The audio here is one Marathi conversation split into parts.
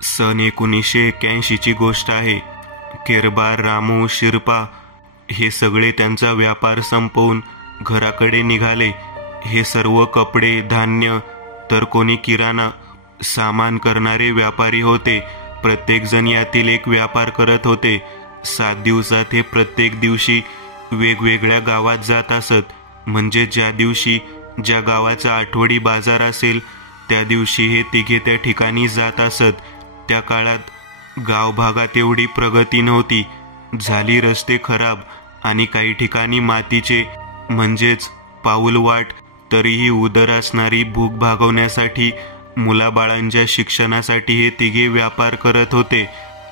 सन 1981ची गोष्ट आहे. केरबा, रामू, शिरपा हे सगळे त्यांचा व्यापार संपवून घराकडे निघाले. हे सर्व कपडे, धान्य, तर कोणी किराणा सामान करणारे व्यापारी होते. प्रत्येकजण यातील एक व्यापार करत होते. 7 दिवसात हे प्रत्येक दिवशी वेगवेगळ्या गावात जात असत. म्हणजे ज्या दिवशी ज्या गावाचा आठवडी बाजार असेल त्या दिवशी हे तिघे त्या ठिकाणी जात असत. त्या काळात गाव भागात एवढी प्रगती नव्हती. झाली रस्ते खराब आणि काही ठिकाणी मातीचे म्हणजेच पाऊलवाट. तरीही उदर असणारी भूक भागवण्यासाठी मुलाबाळांच्या शिक्षणासाठी हे तिघे व्यापार करत होते.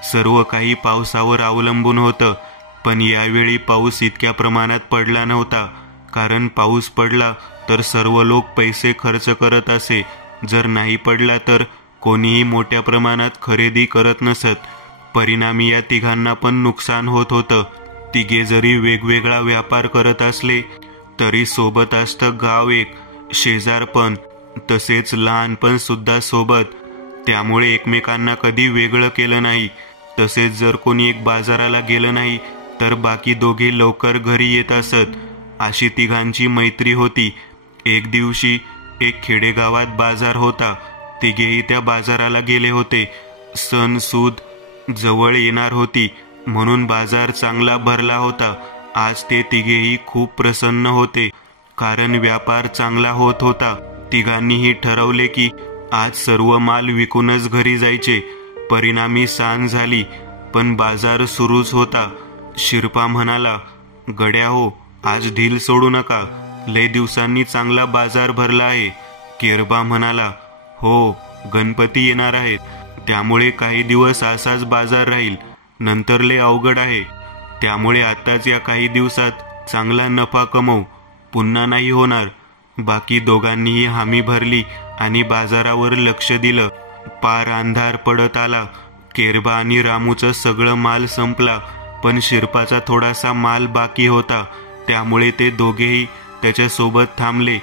सर्व काही पावसावर अवलंबून होतं. पण यावेळी पाऊस इतक्या प्रमाणात पडला नव्हता. कारण पाऊस पडला तर सर्व लोक पैसे खर्च करत असे. जर नाही पडला तर कोणीही मोठ्या प्रमाणात खरेदी करत नसत. परिणामी या तिघांना पण नुकसान होत होतं. तिघे जरी वेगवेगळा व्यापार करत असले तरी सोबत असतं गाव एक, शेजारपण, तसेच लहानपण सुद्धा सोबत. त्यामुळे एकमेकांना कधी वेगळं केलं नाही. तसेच जर कोणी एक बाजाराला गेलं नाही तर बाकी दोघे लवकर घरी येत असत. अशी तिघांची मैत्री होती. एक दिवशी एक खेडेगावात बाजार होता. तिघेही त्या बाजाराला गेले होते. सण सूद जवळ येणार होती म्हणून बाजार चांगला भरला होता. आज ते तिघेही खूप प्रसन्न होते कारण व्यापार चांगला होत होता. तिघांनीही ठरवले की आज सर्व माल विकूनच घरी जायचे. परिणामी सांज झाली पण बाजार सुरूच होता. शिरपा म्हणाला, गड्या हो, आज ढील सोडू नका. लय दिवसांनी चांगला बाजार भरला आहे. केरबा म्हणाला, हो, गणपती येणार आहेत त्यामुळे काही दिवस असाच बाजार राहील. नंतर लय अवघड आहे. त्यामुळे आताच या काही दिवसात चांगला नफा कमवू. पुन्हा नाही होणार. बाकी दोघांनीही हमी भरली आणि बाजारावर लक्ष दिलं. पार अंधार पडत आला. केरबा आणि रामूचं सगळं माल संपला पण शिरपाचा थोडासा माल बाकी होता. त्यामुळे ते दोघेही त्याच्या सोबत थांबले.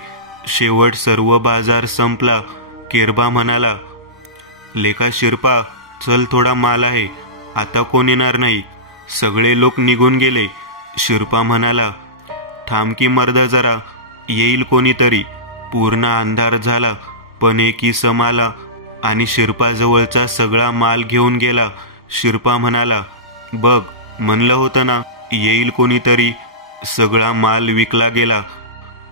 शेवट सर्व बाजार संपला. केरबा म्हणाला, लेका शिरपा, चल, थोडा माल आहे, आता कोण येणार नाही. सगळे लोक निघून गेले. शिरपा म्हणाला, थांब की मर्दा जरा, येईल कोणीतरी. पूर्ण अंधार झाला पण एक इसम आला आणि शिरपाजवळचा सगळा माल घेऊन गेला. शिरपा म्हणाला, बघ, म्हणलं होतं ना येईल कोणीतरी. सगळा माल विकला गेला.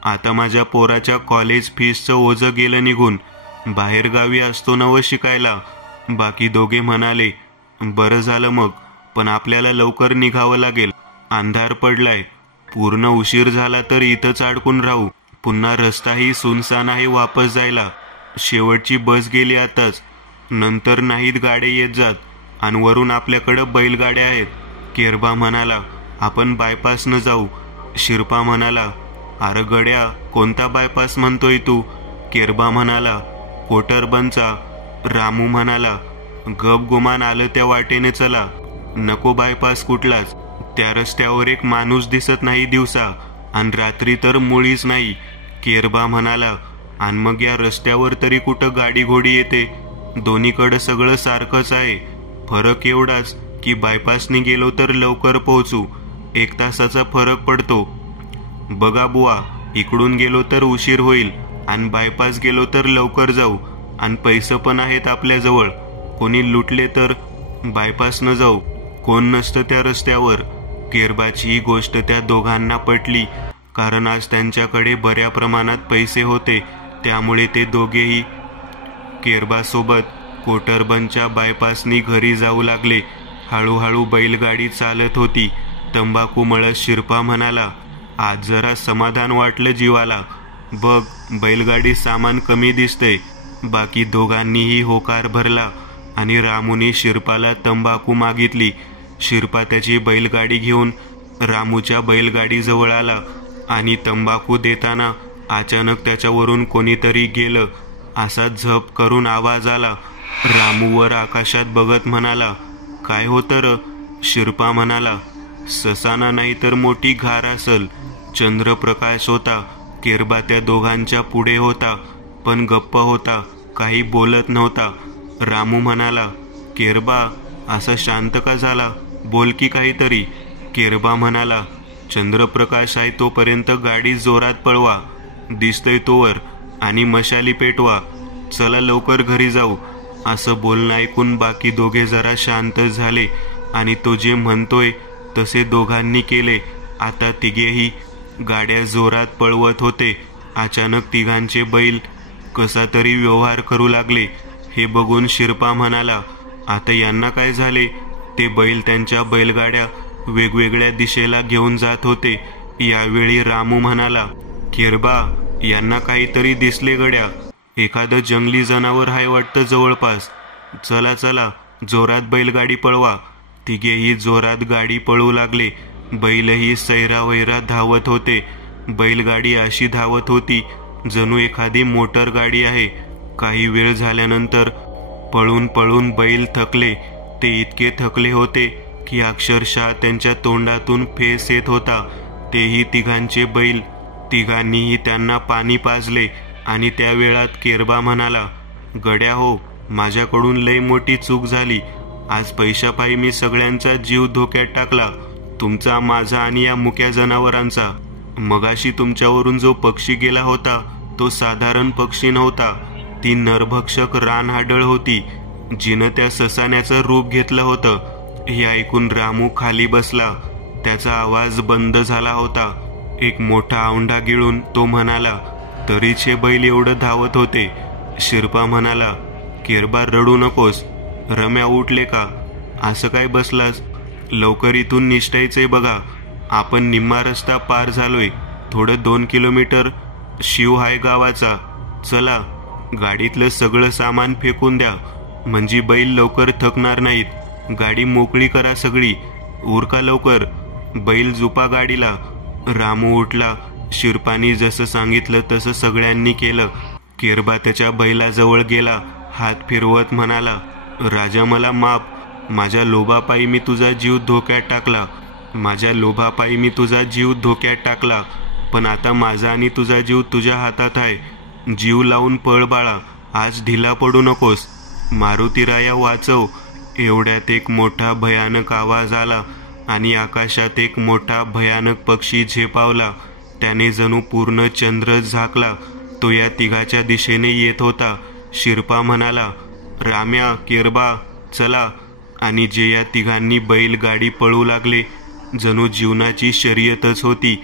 आता माझ्या पोराच्या कॉलेज फीसचं ओझं गेलं निघून. बाहेरगावी असतो ना व शिकायला. बाकी दोघे म्हणाले, बरं झालं मग, पण आपल्याला लवकर निघावं लागेल. अंधार पडलाय. पूर्ण उशीर झाला तर इथंच अडकून राहू. पुन्हा रस्ताही सुनसान आहे वापस जायला. शेवटची बस गेली आताच. नंतर नाहीत गाड्या येत जात आणि वरून आपल्याकडं बैलगाड्या आहेत. केरबा म्हणाला, आपण बायपासनं जाऊ. शिरपा म्हणाला, अरे गड्या, कोणता बायपास म्हणतोय तू? केरबा म्हणाला, कोटरबनचा. रामू म्हणाला, गप गुमान आलं त्या वाटेने चला. नको बायपास कुठलाच. त्या रस्त्यावर एक माणूस दिसत नाही दिवसा आणि रात्री तर मुळीच नाही. केरबा म्हणाला, आणि मग या रस्त्यावर तरी कुठं गाडी घोडी येते? दोन्हीकडं सगळं सारखंच आहे. फरक एवढाच की बायपासने गेलो तर लवकर पोहोचू. 1 तासाचा फरक पडतो. बघा बुवा, इकडून गेलो तर उशीर होईल आणि बायपास गेलो तर लवकर जाऊ आणि पैसे पण आहेत आपल्याजवळ. कोणी लुटले तर बायपासनं जाऊ. कोण नसतं त्या रस्त्यावर. केरबाची ही गोष्ट त्या दोघांना पटली कारण आज त्यांच्याकडे बऱ्या प्रमाणात पैसे होते. त्यामुळे ते दोघेही केरबासोबत कोटरबनच्या बायपासनी घरी जाऊ लागले. हळूहळू बैलगाडी चालत होती. तंबाखू मळत शिरपा म्हणाला, आज जरा समाधान वाटलं जीवाला. बघ, बैलगाडी सामान कमी दिसतंय. बाकी दोघांनीही होकार भरला आणि रामूने शिरपाला तंबाखू मागितली. शिरपा त्याची बैलगाडी घेऊन रामूच्या बैलगाडीजवळ आला आणि तंबाखू देताना अचानक त्याच्यावरून कोणीतरी गेलं असा झप करून आवाज आला. रामूवर आकाशात बघत म्हणाला, काय होतं र? शिरपा म्हणाला, ससाना नाही तर मोठी घार असल. चंद्रप्रकाश होता. केरबा त्या दोघांच्या पुढे होता पण गप्प होता, काही बोलत नव्हता. रामू म्हणाला, केरबा असा शांत का झाला? बोल की काहीतरी. केरबा म्हणाला, चंद्रप्रकाश आहे तोपर्यंत गाडी जोरात पळवा, दिसतोय तोवर, आणि मशाली पेटवा. चला लवकर घरी जाऊ. असं बोलणं ऐकून बाकी दोघे जरा शांत झाले आणि तो जे म्हणतोय तसे दोघांनी केले. आता तिघेही गाड्या जोरात पळवत होते. अचानक तिघांचे बैल कसा तरी व्यवहार करू लागले. हे बघून शिरपा म्हणाला, आता यांना काय झाले? ते बैल त्यांच्या बैलगाड्या वेगवेगळ्या दिशेला घेऊन जात होते. यावेळी रामू म्हणाला, केरबा, यांना काहीतरी दिसले गड्या. एखादं जंगली जनावर आहे वाटतं जवळपास. चला चला, जोरात बैलगाडी पळवा. तिघेही जोरात गाडी पळवू लागले. बैलही सैरावैरा धावत होते. बैलगाडी अशी धावत होती जणू एखादी मोटर गाडी आहे. काही वेळ झाल्यानंतर पळून पळून बैल थकले. ते इतके थकले होते की अक्षरशः त्यांच्या तोंडातून फेस येत होता. तेही तिघांचे बैल. तिघांनीही त्यांना पाणी पाजले आणि त्या वेळात केरबा म्हणाला, गड्या हो, माझ्याकडून लई मोठी चूक झाली. आज पैशापायी मी सगळ्यांचा जीव धोक्यात टाकला, तुमचा, माझा आणि या मुक्या जनावरांचा. मगाशी तुमच्यावरून जो पक्षी गेला होता तो साधारण पक्षी नव्हता. ती नरभक्षक रानहाडळ होती, जिनं त्या ससाण्याचं रूप घेतलं होतं. हे ऐकून रामू खाली बसला. त्याचा आवाज बंद झाला होता. एक मोठा औंढा गिळून तो म्हणाला, तरीच हे बैल एवढं धावत होते. शिरपा म्हणाला, केरबा रडू नकोस. रम्या उठले का? असं काय बसलास? लवकर इथून निष्ठायचंय बघा. आपण निम्मा रस्ता पार झालोय. थोडं 2 किलोमीटर शिव हाय गावाचा. चला, गाडीतलं सगळं सामान फेकून द्या, म्हणजे बैल लवकर थकणार नाहीत. गाडी मोकळी करा सगळी. उरका लवकर. बैल झुपा गाडीला. रामू उठला. शिरपानी जसं सांगितलं तसं सगळ्यांनी केलं. केरबा त्याच्या बैलाजवळ गेला. हात फिरवत म्हणाला, राजा मला माफ. माझ्या लोभापायी मी तुझा जीव धोक्यात टाकला. माझ्या लोभापायी मी तुझा जीव धोक्यात टाकला. पण आता माझा आणि तुझा जीव तुझ्या हातात आहे. जीव लावून पळ बाळा. आज ढिला पडू नकोस. मारुतीराया वाचव. एवढ्यात एक मोठा भयानक आवाज आला आणि आकाशात एक मोठा भयानक पक्षी झेपावला. त्याने जणू पूर्ण चंद्र झाकला. तो या तिघाच्या दिशेने येत होता. शिरपा म्हणाला, राम्या, केरबा, चला. आणि जे या तिघांनी बैल गाडी पळू लागले, जणू जीवनाची शर्यतच होती.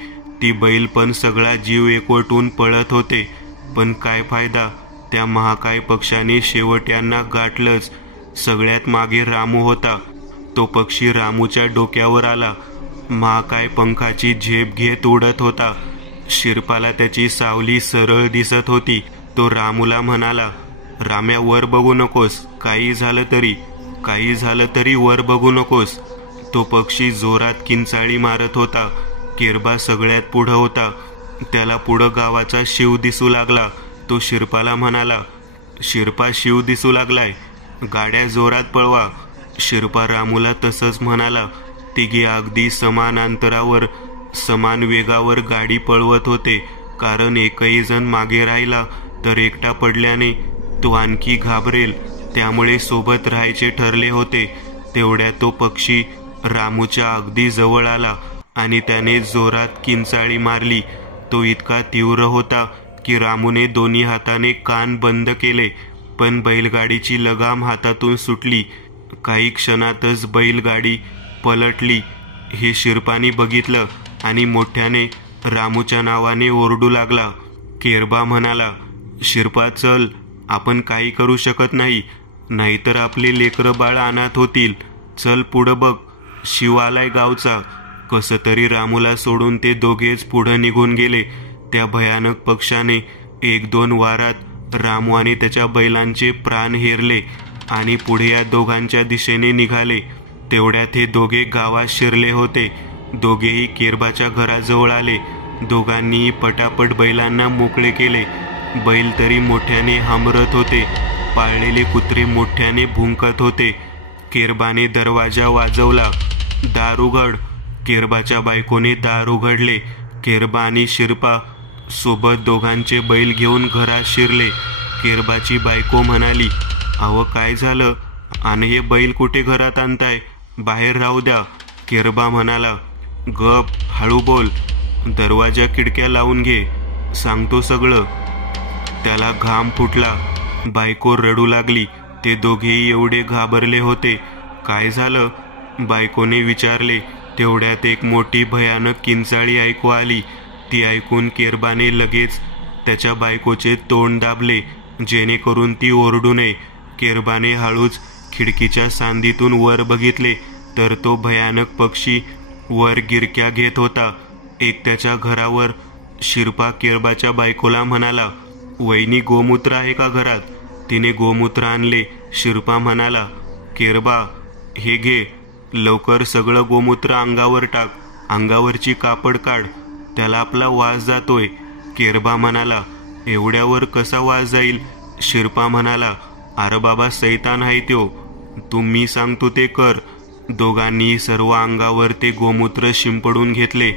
ती बैल पण सगळा जीव एकवटून पळत होते. पण काय फायदा? त्या महाकाय पक्षाने शेवट यांना गाठलंच. सगळ्यात मागे रामू होता. तो पक्षी रामूच्या डोक्यावर आला. महाकाय पंखाची झेप घेत उडत होता. शिरपाला त्याची सावली सरळ दिसत होती. तो रामूला म्हणाला, राम्या, वर बघू नकोस. काही झालं तरी वर बघू नकोस. तो पक्षी जोरात किंचाळी मारत होता. केरबा सगळ्यात पुढं होता. त्याला पुढं गावाचा शिव दिसू लागला. तो शिरपाला म्हणाला, शिरपा, शिव दिसू लागलाय. गाड्या जोरात पळवा. शिरपा रामूला तसंच म्हणाला. तिघे अगदी समान अंतरावर, समान वेगावर गाडी पळवत होते. कारण एकही जण मागे राहिला तर एकटा पडल्याने तो आणखी घाबरेल. त्यामुळे सोबत राहायचे ठरले होते. तेवढ्यात तो पक्षी रामूच्या अगदी जवळ आला आणि त्याने जोरात किंचाळी मारली. तो इतका तीव्र होता की रामूने दोन्ही हाताने कान बंद केले. पण बैलगाडीची लगाम हातातून सुटली. काही क्षणातच बैलगाडी पलटली. हे शिरपानी बघितलं आणि मोठ्याने रामूच्या नावाने ओरडू लागला. केरबा म्हणाला, शिरपा, चल. आपण काही करू शकत नाही, नाहीतर आपले लेकरं बाळ अनाथ होतील. चल पुढं बघ, शिव आलाय गावचा. कसं तरी रामूला सोडून ते दोघेच पुढं निघून गेले. त्या भयानक पक्षाने 1-2 वारात रामू आणि त्याच्या बैलांचे प्राण हेरले आणि पुढे या दोघांच्या दिशेने निघाले. तेवढ्यात हे दोघे गावात शिरले होते. दोघेही केरबाच्या घराजवळ आले. दोघांनीही पटापट बैलांना मोकळे केले. बैल तरी मोठ्याने हांबरत होते. पाळलेले कुत्रे मोठ्याने भुंकत होते. केरबाने दरवाजा वाजवला. दार उघड. केरबाच्या बायकोने दार उघडले. केरबा आणि शिरपा सोबत दोघांचे बैल घेऊन घरात शिरले. केरबाची बायको म्हणाली, अहो काय झालं? आणि हे बैल कुठे घरात आणताय? बाहेर राहू द्या. केरबा म्हणाला. गप, हळू बोल. दरवाजा खिडक्या लावून घे. सांगतो सगळं. त्याला घाम फुटला. बायको रडू लागली. ते दोघेही एवढे घाबरले होते. काय झालं? बायकोने विचारले. तेवढ्यात एक मोठी भयानक किंचाळी ऐकू आली. ती ऐकून केरबाने लगेच त्याच्या बायकोचे तोंड दाबले, जेणेकरून ती ओरडू नये. केरबाने हळूच खिडकीच्या सांदीतून वर बघितले तर तो भयानक पक्षी वर गिरक्या घेत होता. एक त्याच्या घरावर. शिरपा केरबाच्या बायकोला म्हणाला, वहिनी, गोमूत्र आहे का घरात? तिने गोमूत्र आणले. शिरपा म्हणाला, केरबा, हे घे. लवकर सगळं गोमूत्र अंगावर टाक. अंगावरची कापड काढ. त्याला आपला वास जातोय. केरबा म्हणाला, एवढ्यावर कसा वास जाईल? शिरपा म्हणाला, अरे बाबा, सैतान आहे त्यो. तू मी सांगतो ते कर. दोघांनी सर्व अंगावर ते गोमूत्र शिंपडून घेतले.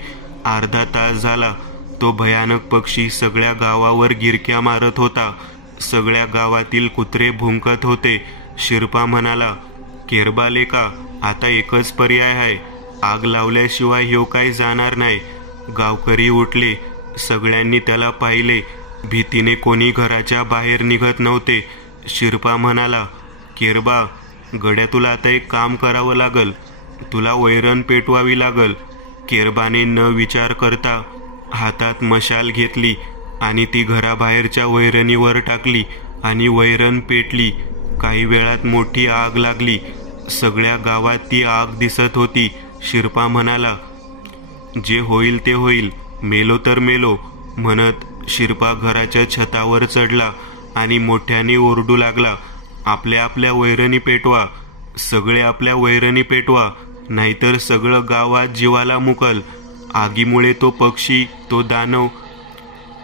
अर्धा तास झाला. तो भयानक पक्षी सगळ्या गावावर गिरक्या मारत होता. सगळ्या गावातील कुत्रे भुंकत होते. शिरपा म्हणाला, केरबा लेका, आता एकच पर्याय आहे. आग लावल्याशिवाय ह्यो काय जाणार नाही. गावकरी उठले. सगळ्यांनी त्याला पाहिले. भीतीने कोणी घराच्या बाहेर निघत नव्हते. शिरपा म्हणाला, केरबा, गड्या, तुला आता एक काम करावं लागल. तुला वैरण पेटवावी लागल. केरबाने न विचार करता हातात मशाल घेतली आणि ती घराबाहेरच्या वैरणीवर टाकली आणि वैरण पेटली. काही वेळात मोठी आग लागली. सगळ्या गावात ती आग दिसत होती. शिरपा म्हणाला, जे होईल ते होईल. मेलो तर मेलो म्हणत शिरपा घराच्या छतावर चढला आणि मोठ्याने ओरडू लागला, आपल्या आपल्या वैरणी पेटवा. सगळे आपल्या वैरणी पेटवा, नाहीतर सगळं गावात जीवाला मुकल. आगीमुळे तो पक्षी, तो दानव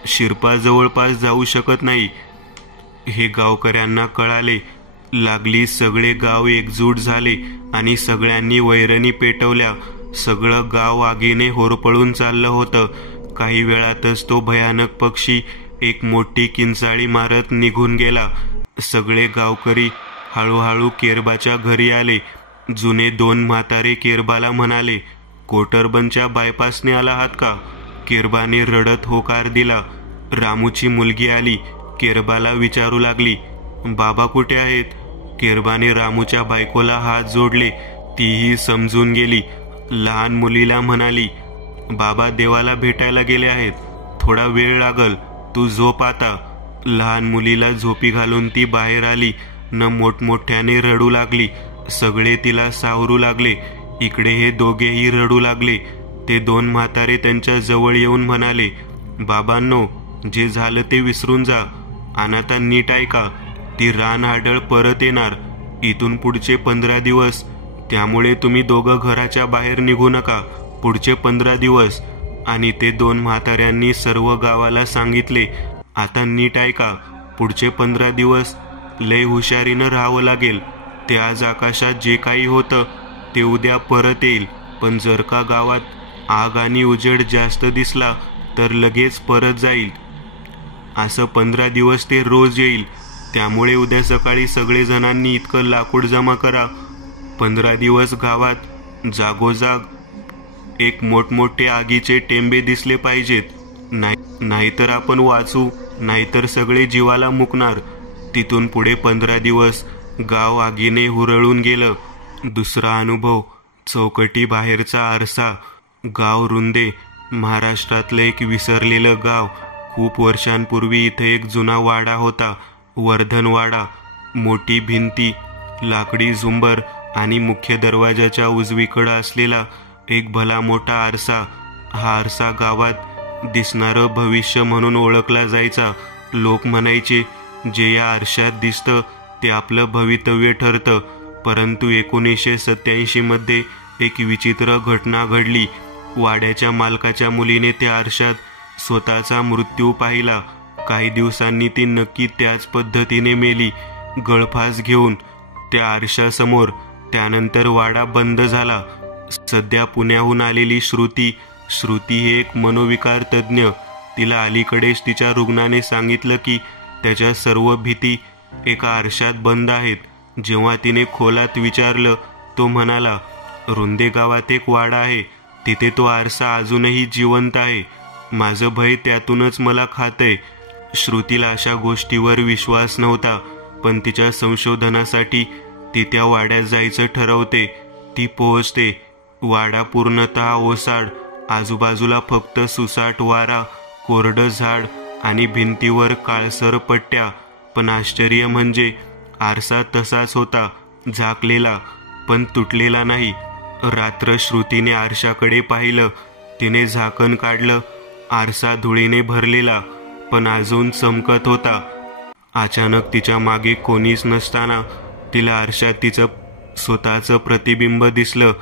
शिरपा जवळपास जाऊ शकत नाही. हे गावकऱ्यांना कळाले. लागली सगळे गाव एकजूट झाले आणि सगळ्यांनी वैरणी पेटवल्या. सगळं गाव आगीने होरपळून चाललं होतं. काही वेळातच तो भयानक पक्षी एक मोठी किंचाळी मारत निघून गेला. सगळे गावकरी हळूहळू केरबाच्या घरी आले. जुने दोन म्हातारे केरबाला म्हणाले, कोटरबनच्या बायपासने आला आहात का? केरबाने रडत होकार दिला. रामूची मुलगी आली. केरबाला विचारू लागली, बाबा कुठे आहेत? केरबाने रामूच्या बायकोला हात जोडले. तीही समजून गेली. लहान मुलीला म्हणाली, बाबा देवाला भेटायला गेले आहेत. थोडा वेळ लागल, तू झोप आता. लहान मुलीला झोपी घालून ती बाहेर आली न मोठमोठ्याने रडू लागली. सगळे तिला सावरू लागले. इकडे हे दोघेही रडू लागले. ते दोन म्हातारे त्यांच्या जवळ येऊन म्हणाले, बाबांनो, जे झालं ते विसरून जा. आणि आता नीट ऐका. ती रानहाडळ परत येणार इथून पुढचे 15 दिवस. त्यामुळे तुम्ही दोघं घराच्या बाहेर निघू नका पुढचे 15 दिवस. आणि ते दोन म्हाताऱ्यांनी सर्व गावाला सांगितले, आता नीट ऐका. पुढचे 15 दिवस लय हुशारीनं राहावं लागेल. ते आज आकाशात जे काही होतं ते उद्या परत येईल. पण जर का गावात आग आणि उजेड जास्त दिसला तर लगेच परत जाईल. असं 15 दिवस ते रोज येईल. त्यामुळे उद्या सकाळी सगळे जणांनी इतकं लाकूड जमा करा. 15 दिवस गावात जागोजाग एक मोठमोठे आगीचे टेंबे दिसले पाहिजेत. नाहीतर आपण वाचू, नाहीतर सगळे जीवाला मुकणार. तिथून पुढे 15 दिवस गाव आगीने हुरळून गेलं. दुसरा अनुभव. चौकटी बाहेरचा आरसा. गाव रुंदे. महाराष्ट्रातलं एक विसरलेलं गाव. खूप वर्षांपूर्वी इथे एक जुना वाडा होता, वर्धनवाडा. मोठी भिंती, लाकडी झुंबर आणि मुख्य दरवाजाच्या उजवीकडं असलेला एक भला मोठा आरसा. हा आरसा गावात दिसणारं भविष्य म्हणून ओळखला जायचा. लोक म्हणायचे, जे या आरशात दिसतं ते आपलं भवितव्य ठरतं. परंतु 1987 मध्ये एक विचित्र घटना घडली. वाड्याच्या मालकाच्या मुलीने त्या आरशात स्वतःचा मृत्यू पाहिला. काही दिवसांनी ती नक्की त्याच पद्धतीने मेली, गळफास घेऊन त्या आरशासमोर. त्यानंतर वाडा बंद झाला. सध्या पुण्याहून आलेली श्रुती ही एक मनोविकार तज्ज्ञ. तिला अलीकडेच तिच्या रुग्णाने सांगितलं की त्याच्या सर्व भीती एका आरशात बंद आहेत. जेव्हा तिने खोलात विचारलं, तो म्हणाला, रुंदे गावात एक वाडा आहे, तिथे तो आरसा अजूनही जिवंत आहे. माझं भय त्यातूनच मला खातंय. श्रुतीला अशा गोष्टीवर विश्वास नव्हता, पण तिच्या संशोधनासाठी ती त्या वाड्यात जायचं ठरवते. ती पोहोचते. वाडा पूर्णतः ओसाड, आजूबाजूला फक्त सुसाट वारा, कोरडं झाड आणि भिंतीवर काळसर पट्ट्या. पण आश्चर्य म्हणजे आरसा तसाच होता, झाकलेला पण तुटलेला नाही. रात्र श्रुतीने आरशाकडे पाहिलं. तिने झाकण काढलं. आरसा धुळीने भरलेला पण अजून चमकत होता. अचानक तिच्या मागे कोणीच नसताना तिला आरशात तिचं स्वतःचं प्रतिबिंब दिसलं.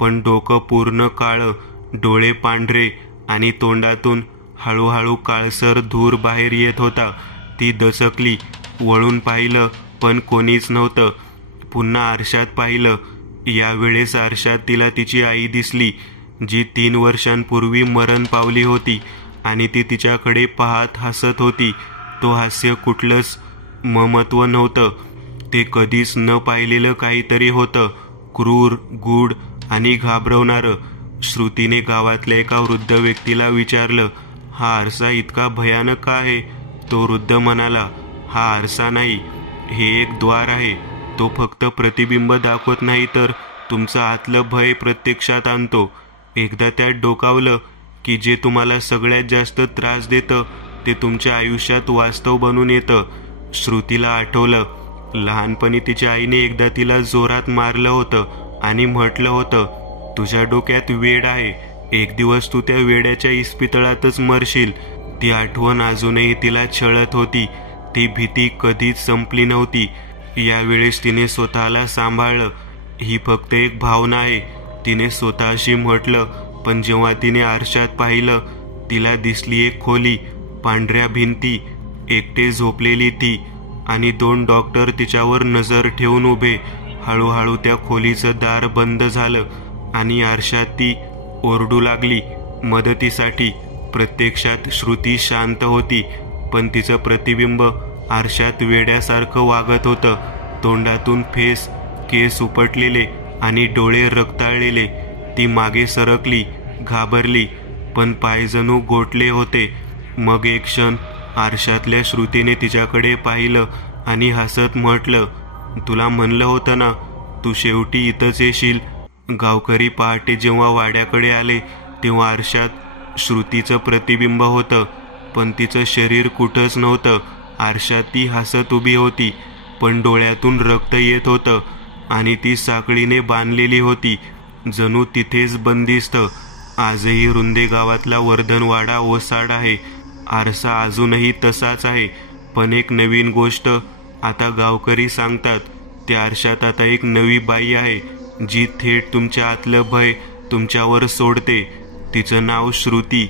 पण डोकं पूर्ण काळं, डोळे पांढरे आणि तोंडातून हळूहळू काळसर धूर बाहेर येत होता. ती दचकली. वळून पाहिलं पण कोणीच नव्हतं. पुन्हा आरशात पाहिलं. यावेळेस आरशात तिला तिची आई दिसली, जी 3 वर्षांपूर्वी मरण पावली होती आणि ती तिच्याकडे पाहत हसत होती. तो हास्य कुठलंच ममत्व नव्हतं, ते कधीच न पाहिलेलं काहीतरी होतं, क्रूर, गूढ आणि घाबरवणारं. श्रुतीने गावातल्या एका वृद्ध व्यक्तीला विचारलं, हा आरसा इतका भयानक का आहे? तो वृद्ध म्हणाला, हा आरसा नाही, हे एक द्वार आहे. तो फक्त प्रतिबिंब दाखवत नाही, तर तुमचं आतलं भय प्रत्यक्षात आणतो. एकदा त्यात डोकावलं की जे तुम्हाला सगळ्यात जास्त त्रास देतं ते तुमच्या आयुष्यात वास्तव बनून येतं. श्रुतीला आठवलं, लहानपणी तिच्या आईने एकदा तिला जोरात मारलं होतं आणि म्हटलं होतं, तुझ्या डोक्यात वेड आहे, एक दिवस तू त्या वेड्याच्या इस्पितळातच मरशील. ती आठवण अजूनही तिला छळत होती. ती भीती कधीच संपली नव्हती. यावेळेस तिने स्वतःला सांभाळलं. ही फक्त एक भावना आहे, तिने स्वतःशी म्हटलं. पण जेव्हा तिने आरशात पाहिलं, तिला दिसली एक खोली, पांढऱ्या भिंती, एकटे झोपलेली ती आणि 2 डॉक्टर तिच्यावर नजर ठेवून उभे. हळूहळू त्या खोलीचं दार बंद झालं आणि आरशात ती ओरडू लागली मदतीसाठी. प्रत्यक्षात श्रुती शांत होती, पण तिचं प्रतिबिंब आरशात वेड्यासारखं वागत होतं. तोंडातून फेस, केस उपटलेले आणि डोळे रक्ताळलेले. ती मागे सरकली, घाबरली, पण पाय जणू गोठले होते. मग एक क्षण आरशातल्या श्रुतीने तिच्याकडे पाहिलं आणि हसत म्हटलं, तुला म्हणलं होतं ना, तू शेवटी इथंच येशील. गावकरी पहाटे जेव्हा वाड्याकडे आले तेव्हा आरशात श्रुतीचं प्रतिबिंब होतं, पण तिचं शरीर कुठंच नव्हतं. आरशात ती हसत उभी होती, पण डोळ्यातून रक्त येत होतं आणि ती साखळीने बांधलेली होती, जणू तिथेच बंदिस्त. आजही रुंदे गावातला वर्धनवाडा ओसाड आहे. आरसा अजूनही तसाच आहे, पण एक नवीन गोष्ट आता गावकरी सांगतात. त्या आरशात आता एक नवी बाई आहे, जी थेट तुमच्या आतलं भय तुमच्यावर सोडते. तिचं नाव श्रुती.